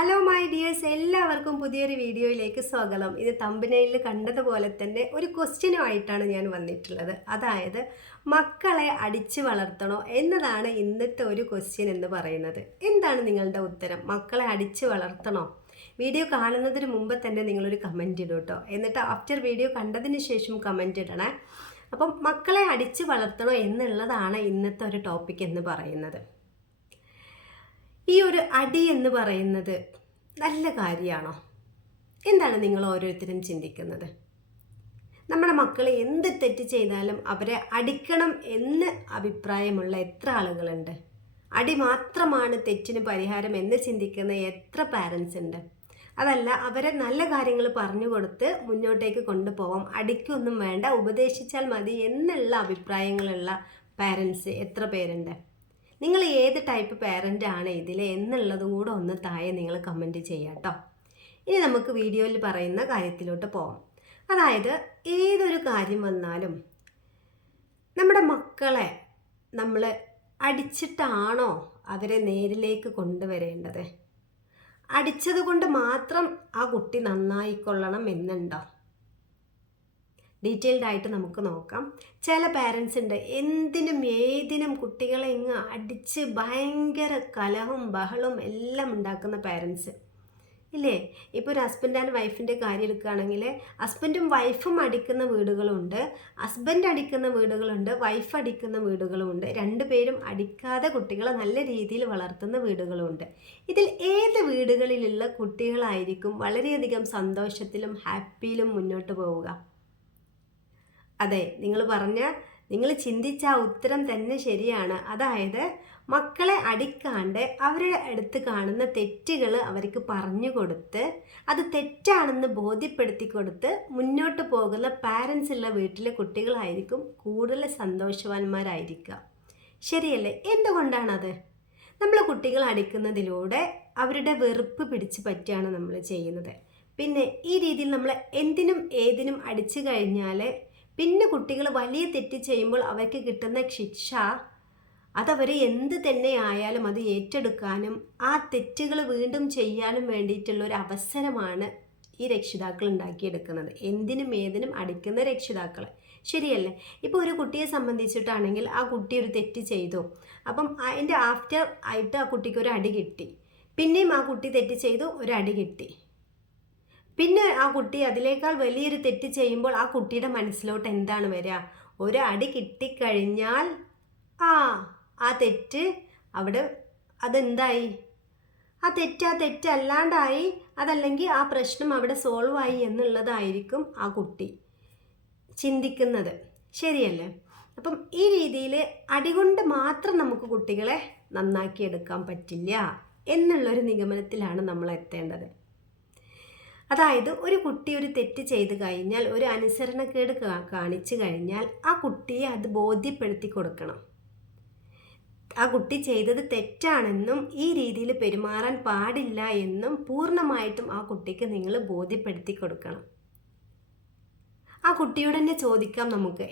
Hello my dears, എല്ലാവർക്കും പുതിയൊരു വീഡിയോയിലേക്ക് സ്വാഗതം. ഇത് തമ്പനയിൽ കണ്ടതുപോലെ തന്നെ ഒരു ക്വസ്റ്റ്യനുമായിട്ടാണ് ഞാൻ വന്നിട്ടുള്ളത്. അതായത് മക്കളെ അടിച്ചു വളർത്തണോ എന്നതാണ് ഇന്നത്തെ ഒരു ക്വസ്റ്റ്യൻ എന്ന് പറയുന്നത്. എന്താണ് നിങ്ങളുടെ ഉത്തരം? മക്കളെ അടിച്ചു വളർത്തണോ? വീഡിയോ കാണുന്നതിന് മുമ്പ് തന്നെ നിങ്ങളൊരു കമൻറ്റ് ഇടും കേട്ടോ. എന്നിട്ട് ആഫ്റ്റർ വീഡിയോ കണ്ടതിന് ശേഷം കമൻറ്റ് ഇടണേ. അപ്പം മക്കളെ അടിച്ചു വളർത്തണോ എന്നുള്ളതാണ് ഇന്നത്തെ ഒരു ടോപ്പിക് എന്ന് പറയുന്നത്. ഈ ഒരു അടി എന്ന് പറയുന്നത് നല്ല കാര്യമാണോ? എന്താണ് നിങ്ങൾ ഓരോരുത്തരും ചിന്തിക്കുന്നത്? നമ്മുടെ മക്കൾ എന്ത് തെറ്റ് ചെയ്താലും അവരെ അടിക്കണം എന്ന് അഭിപ്രായമുള്ള എത്ര ആളുകളുണ്ട്? അടി മാത്രമാണ് തെറ്റിന് പരിഹാരം എന്ന് ചിന്തിക്കുന്ന എത്ര പാരൻസ് ഉണ്ട്? അതല്ല, അവരെ നല്ല കാര്യങ്ങൾ പറഞ്ഞു കൊടുത്ത് മുന്നോട്ടേക്ക് കൊണ്ടുപോകാം, അടിക്കൊന്നും വേണ്ട, ഉപദേശിച്ചാൽ മതി എന്നുള്ള അഭിപ്രായങ്ങളുള്ള പാരൻസ് എത്ര പേരുണ്ട്? നിങ്ങൾ ഏത് ടൈപ്പ് പാരൻ്റ് ആണ് ഇതിൽ എന്നുള്ളതും കൂടെ ഒന്ന് താഴെ നിങ്ങൾ കമൻറ്റ് ചെയ്യാം കേട്ടോ. ഇനി നമുക്ക് വീഡിയോയിൽ പറയുന്ന കാര്യത്തിലോട്ട് പോകാം. അതായത് ഏതൊരു കാര്യം വന്നാലും നമ്മുടെ മക്കളെ നമ്മൾ അടിച്ചിട്ടാണോ അവരെ നേരിലേക്ക് കൊണ്ടുവരേണ്ടത്? അടിച്ചത് കൊണ്ട് മാത്രം ആ കുട്ടി നന്നായിക്കൊള്ളണം എന്നുണ്ടോ? ഡീറ്റെയിൽഡ് ആയിട്ട് നമുക്ക് നോക്കാം. ചില പാരൻസ് ഉണ്ട് എന്തിനും ഏതിനും കുട്ടികളെ ഇങ്ങ് അടിച്ച് ഭയങ്കര കലഹവും ബഹളവും എല്ലാം ഉണ്ടാക്കുന്ന പാരൻസ് ഇല്ലേ? ഇപ്പോൾ ഒരു ഹസ്ബൻഡ് ആൻഡ് വൈഫിൻ്റെ കാര്യം എടുക്കുകയാണെങ്കിൽ ഹസ്ബൻഡും വൈഫും അടിക്കുന്ന വീടുകളുണ്ട്, ഹസ്ബൻഡ് അടിക്കുന്ന വീടുകളുണ്ട്, വൈഫ് അടിക്കുന്ന വീടുകളുമുണ്ട്, രണ്ടുപേരും അടിക്കാതെ കുട്ടികളെ നല്ല രീതിയിൽ വളർത്തുന്ന വീടുകളുമുണ്ട്. ഇതിൽ ഏത് വീടുകളിലുള്ള കുട്ടികളായിരിക്കും വളരെയധികം സന്തോഷത്തിലും ഹാപ്പിയിലും മുന്നോട്ട് പോവുക? അതെ, നിങ്ങൾ ചിന്തിച്ച ആ ഉത്തരം തന്നെ ശരിയാണ്. അതായത് മക്കളെ അടിക്കാണ്ട് അവരുടെ അടുത്ത് കാണുന്ന തെറ്റുകൾ അവർക്ക് പറഞ്ഞു കൊടുത്ത് അത് തെറ്റാണെന്ന് ബോധ്യപ്പെടുത്തി കൊടുത്ത് മുന്നോട്ട് പോകുന്ന പാരൻസ് ഉള്ള വീട്ടിലെ കുട്ടികളായിരിക്കും കൂടുതൽ സന്തോഷവാന്മാരായിരിക്കുക. ശരിയല്ലേ? എന്തുകൊണ്ടാണത്? നമ്മൾ കുട്ടികൾ അടിക്കുന്നതിലൂടെ അവരുടെ വെറുപ്പ് പിടിച്ചു പറ്റുകയാണ് നമ്മൾ ചെയ്യുന്നത്. പിന്നെ ഈ രീതിയിൽ നമ്മൾ എന്തിനും ഏതിനും അടിച്ചു കഴിഞ്ഞാൽ പിന്നെ കുട്ടികൾ വലിയ തെറ്റ് ചെയ്യുമ്പോൾ അവർക്ക് കിട്ടുന്ന ശിക്ഷ അതവർ എന്ത് തന്നെ ആയാലും അത് ഏറ്റെടുക്കാനും ആ തെറ്റുകൾ വീണ്ടും ചെയ്യാനും വേണ്ടിയിട്ടുള്ള ഒരു അവസരമാണ് ഈ രക്ഷിതാക്കൾ ഉണ്ടാക്കിയെടുക്കുന്നത്. എന്തിനും ഏതിനും അടിക്കുന്ന രക്ഷിതാക്കൾ, ശരിയല്ലേ? ഇപ്പോൾ ഒരു കുട്ടിയെ സംബന്ധിച്ചിട്ടാണെങ്കിൽ ആ കുട്ടി ഒരു തെറ്റ് ചെയ്തു, അപ്പം അതിൻ്റെ ആഫ്റ്റർ ആയിട്ട് ആ കുട്ടിക്ക് ഒരു അടി കിട്ടി, പിന്നെയും ആ കുട്ടി തെറ്റ് ചെയ്തു, ഒരു അടി കിട്ടി, പിന്നെ ആ കുട്ടി അതിനേക്കാൾ വലിയൊരു തെറ്റ് ചെയ്യുമ്പോൾ ആ കുട്ടിയുടെ മനസ്സിലോട്ട് എന്താണ് വരിക? ഒരു അടി കിട്ടിക്കഴിഞ്ഞാൽ ആ തെറ്റ് അവിടെ അതെന്തായി? ആ തെറ്റല്ലാണ്ടായി, അതല്ലെങ്കിൽ ആ പ്രശ്നം അവിടെ സോൾവ് ആയി എന്നുള്ളതായിരിക്കും ആ കുട്ടി ചിന്തിക്കുന്നത്. ശരിയല്ലേ? അപ്പം ഈ രീതിയിൽ അടികൊണ്ട് മാത്രം നമുക്ക് കുട്ടികളെ നന്നാക്കിയെടുക്കാൻ പറ്റില്ല എന്നുള്ളൊരു നിഗമനത്തിലാണ് നമ്മൾ എത്തേണ്ടത്. അതായത് ഒരു കുട്ടി ഒരു തെറ്റ് ചെയ്ത് കഴിഞ്ഞാൽ, ഒരു അനുസരണക്കേട് കാണിച്ചു കഴിഞ്ഞാൽ ആ കുട്ടിയെ അത് ബോധ്യപ്പെടുത്തി കൊടുക്കണം. ആ കുട്ടി ചെയ്തത് തെറ്റാണെന്നും ഈ രീതിയിൽ പെരുമാറാൻ പാടില്ല എന്നും പൂർണ്ണമായിട്ടും ആ കുട്ടിക്ക് നിങ്ങൾ ബോധ്യപ്പെടുത്തി കൊടുക്കണം. ആ കുട്ടിയോട് തന്നെ ചോദിക്കാം നമുക്ക്,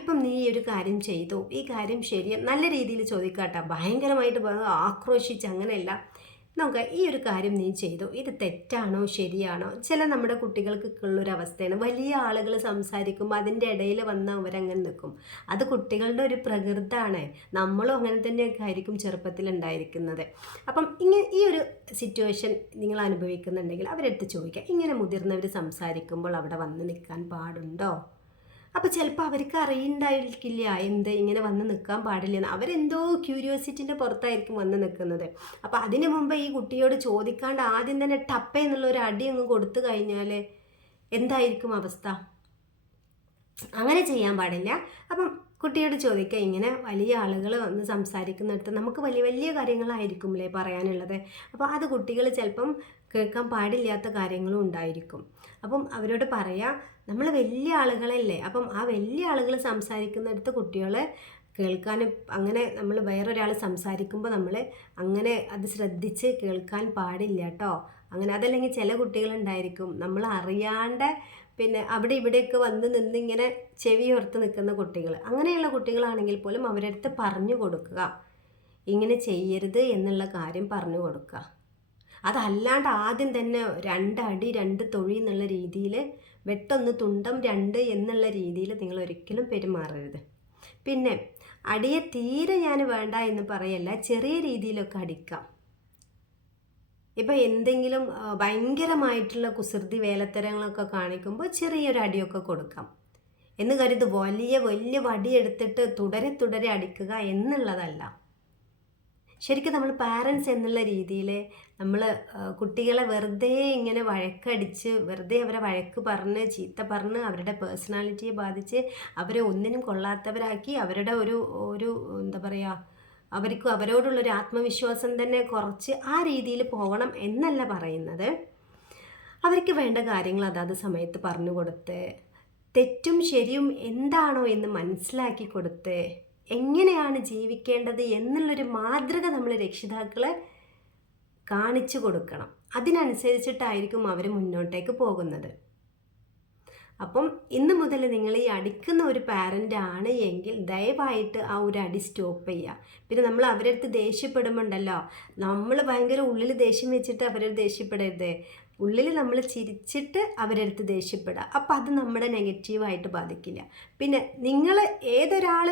ഇപ്പം നീ ഒരു കാര്യം ചെയ്തു, ഈ കാര്യം ശരിയാണ്, നല്ല രീതിയിൽ ചോദിക്കാട്ടോ, ഭയങ്കരമായിട്ട് ആക്രോശിച്ച് അങ്ങനെയല്ല. നമുക്ക് ഈ ഒരു കാര്യം നീ ചെയ്തു, ഇത് തെറ്റാണോ ശരിയാണോ? ചില നമ്മുടെ കുട്ടികൾക്ക് ഉള്ളൊരവസ്ഥയാണ്, വലിയ ആളുകൾ സംസാരിക്കുമ്പോൾ അതിൻ്റെ ഇടയിൽ വന്ന് അവരങ്ങനെ നിൽക്കും. അത് കുട്ടികളുടെ ഒരു പ്രകൃതമാണ്. നമ്മളും അങ്ങനെ തന്നെയൊക്കെ ആയിരിക്കും ചെറുപ്പത്തിൽ ഉണ്ടായിരിക്കുന്നത്. അപ്പം ഈ ഒരു സിറ്റുവേഷൻ നിങ്ങൾ അനുഭവിക്കുന്നുണ്ടെങ്കിൽ അവരെടുത്ത് ചോദിക്കുക, ഇങ്ങനെ മുതിർന്നവർ സംസാരിക്കുമ്പോൾ അവിടെ വന്ന് നിൽക്കാൻ പാടുണ്ടോ? അപ്പോൾ ചിലപ്പോൾ അവർക്ക് അറിയണ്ടായിരിക്കില്ല ഇങ്ങനെ വന്ന് നിൽക്കാൻ പാടില്ലെന്ന്. അവരെന്തോ ക്യൂരിയോസിറ്റിൻ്റെ പുറത്തായിരിക്കും വന്ന് നിൽക്കുന്നത്. അപ്പോൾ അതിനു മുമ്പ് ഈ കുട്ടിയോട് ചോദിക്കാണ്ട് ആദ്യം തന്നെ ടപ്പ എന്നുള്ള ഒരു അടി അങ്ങ് കൊടുത്തു കഴിഞ്ഞാൽ എന്തായിരിക്കും അവസ്ഥ? അങ്ങനെ ചെയ്യാൻ പാടില്ല. അപ്പം കുട്ടിയോട് ചോദിക്കുക, ഇങ്ങനെ വലിയ ആളുകൾ വന്ന് സംസാരിക്കുന്നിടത്ത് നമുക്ക് വലിയ വലിയ കാര്യങ്ങളായിരിക്കും അല്ലേ പറയാനുള്ളത്. അപ്പോൾ അത് കുട്ടികൾ ചിലപ്പം കേൾക്കാൻ പാടില്ലാത്ത കാര്യങ്ങളും ഉണ്ടായിരിക്കും. അപ്പം അവരോട് പറയാം, നമ്മൾ വലിയ ആളുകളല്ലേ, അപ്പം ആ വലിയ ആളുകൾ സംസാരിക്കുന്നിടത്ത് കുട്ടികളെ കേൾക്കാനും, അങ്ങനെ നമ്മൾ വേറൊരാൾ സംസാരിക്കുമ്പോൾ നമ്മൾ അങ്ങനെ അത് ശ്രദ്ധിച്ച് കേൾക്കാൻ പാടില്ല കേട്ടോ. അങ്ങനെ അതല്ലെങ്കിൽ ചില കുട്ടികളുണ്ടായിരിക്കും നമ്മൾ അറിയാണ്ട് പിന്നെ അവിടെ ഇവിടെയൊക്കെ വന്ന് നിന്നിങ്ങനെ ചെവിയോർത്ത് നിൽക്കുന്ന കുട്ടികൾ. അങ്ങനെയുള്ള കുട്ടികളാണെങ്കിൽ പോലും അവരുടെ അടുത്ത് പറഞ്ഞു കൊടുക്കുക, ഇങ്ങനെ ചെയ്യരുത് എന്നുള്ള കാര്യം പറഞ്ഞു കൊടുക്കുക. അതല്ലാണ്ട് ആദ്യം തന്നെ 2 അടി 2 തൊഴി എന്നുള്ള രീതിയിൽ, വെട്ടൊന്ന് തുണ്ടം 2 എന്നുള്ള രീതിയിൽ നിങ്ങൾ ഒരിക്കലും പെരുമാറരുത്. പിന്നെ അടിയെ തീരെ ഞാൻ വേണ്ട എന്ന് പറയല്ല, ചെറിയ രീതിയിലൊക്കെ അടിക്കാം. ഇപ്പം എന്തെങ്കിലും ഭയങ്കരമായിട്ടുള്ള കുസൃതി വേലത്തരങ്ങളൊക്കെ കാണിക്കുമ്പോൾ ചെറിയൊരു അടിയൊക്കെ കൊടുക്കാം. എന്ന് കരുത് വലിയ വലിയ വടിയെടുത്തിട്ട് തുടരെ അടിക്കുക എന്നുള്ളതല്ല. ശരിക്കും നമ്മൾ പാരൻസ് എന്നുള്ള രീതിയിൽ നമ്മൾ കുട്ടികളെ വെറുതെ ഇങ്ങനെ വഴക്കടിച്ച്, വെറുതെ അവരെ വഴക്ക് പറഞ്ഞ് ചീത്ത പറഞ്ഞ് അവരുടെ പേഴ്സണാലിറ്റിയെ ബാധിച്ച് അവരെ ഒന്നിനും കൊള്ളാത്തവരാക്കി അവരുടെ ഒരു എന്താ പറയുക, അവർക്ക് അവരോടുള്ളൊരു ആത്മവിശ്വാസം തന്നെ കുറച്ച് ആ രീതിയിൽ പോകണം എന്നല്ല പറയുന്നത്. അവർക്ക് വേണ്ട കാര്യങ്ങൾ അതാത് സമയത്ത് പറഞ്ഞു കൊടുത്ത്, തെറ്റും ശരിയും എന്താണോ എന്ന് മനസ്സിലാക്കി കൊടുത്ത്, എങ്ങനെയാണ് ജീവിക്കേണ്ടത് എന്നുള്ളൊരു മാതൃക നമ്മൾ രക്ഷിതാക്കളെ കാണിച്ചു കൊടുക്കണം. അതിനനുസരിച്ചിട്ടായിരിക്കും അവർ മുന്നോട്ടേക്ക് പോകുന്നത്. അപ്പം ഇന്ന് മുതൽ നിങ്ങൾ ഈ അടിക്കുന്ന ഒരു പാരൻ്റ് ആണ് എങ്കിൽ ദയവായിട്ട് ആ ഒരു അടി സ്റ്റോപ്പ് ചെയ്യുക. പിന്നെ നമ്മൾ അവരുടെ അടുത്ത് ദേഷ്യപ്പെടുമ്പോണ്ടല്ലോ, നമ്മൾ ഭയങ്കര ഉള്ളിൽ ദേഷ്യം വെച്ചിട്ട് അവരോട് ദേഷ്യപ്പെടരുത്. ഉള്ളിൽ നമ്മൾ ചിരിച്ചിട്ട് അവരുടെ അടുത്ത് ദേഷ്യപ്പെടുക. അപ്പം അത് നമ്മുടെ നെഗറ്റീവായിട്ട് ബാധിക്കില്ല. പിന്നെ ഏതൊരാൾ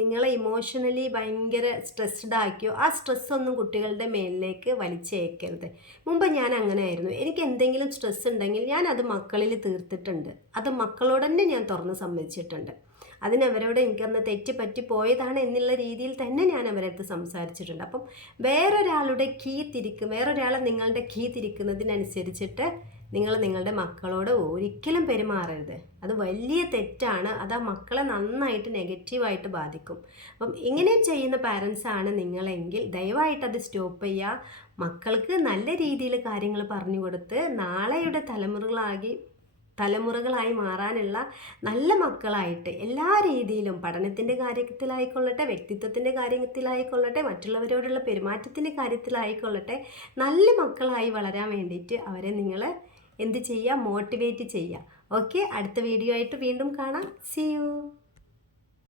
നിങ്ങളെ ഇമോഷണലി ഭയങ്കര സ്ട്രെസ്ഡ് ആക്കിയോ, ആ സ്ട്രെസ്സൊന്നും കുട്ടികളുടെ മേലിലേക്ക് വലിച്ചേക്കരുത്. മുമ്പ് ഞാൻ അങ്ങനെ ആയിരുന്നു. എനിക്ക് എന്തെങ്കിലും സ്ട്രെസ് ഉണ്ടെങ്കിൽ ഞാൻ അത് മക്കളിൽ തീർത്തിട്ടുണ്ട്. അത് മക്കളോട് തന്നെ ഞാൻ തുറന്ന് സമ്മതിച്ചിട്ടുണ്ട്. അതിനവരോട് എനിക്കന്ന് തെറ്റ് പറ്റിപ്പോയതാണ് എന്നുള്ള രീതിയിൽ തന്നെ ഞാൻ അവരുടെ അടുത്ത് സംസാരിച്ചിട്ടുണ്ട്. അപ്പം വേറൊരാളെ നിങ്ങളുടെ കീ തിരിക്കുന്നതിനനുസരിച്ചിട്ട് നിങ്ങളുടെ മക്കളോട് ഒരിക്കലും പെരുമാറരുത്. അത് വലിയ തെറ്റാണ്. അത് ആ മക്കളെ നന്നായിട്ട് നെഗറ്റീവായിട്ട് ബാധിക്കും. അപ്പം ഇങ്ങനെ ചെയ്യുന്ന പാരൻസാണ് നിങ്ങളെങ്കിൽ ദയവായിട്ട് അത് സ്റ്റോപ്പ് ചെയ്യുക. മക്കൾക്ക് നല്ല രീതിയിൽ കാര്യങ്ങൾ പറഞ്ഞു കൊടുത്ത് നാളെയുടെ തലമുറകളായി മാറാനുള്ള നല്ല മക്കളായിട്ട് എല്ലാ രീതിയിലും, പഠനത്തിൻ്റെ കാര്യത്തിലായിക്കൊള്ളട്ടെ, വ്യക്തിത്വത്തിൻ്റെ കാര്യത്തിലായിക്കൊള്ളട്ടെ, മറ്റുള്ളവരോടുള്ള പെരുമാറ്റത്തിൻ്റെ കാര്യത്തിലായിക്കൊള്ളട്ടെ, നല്ല മക്കളായി വളരാൻ വേണ്ടിയിട്ട് അവരെ നിങ്ങൾ എന്ത് ചെയ്യുക, മോട്ടിവേറ്റ് ചെയ്യുക. ഓക്കെ, അടുത്ത വീഡിയോ ആയിട്ട് വീണ്ടും കാണാം. See U.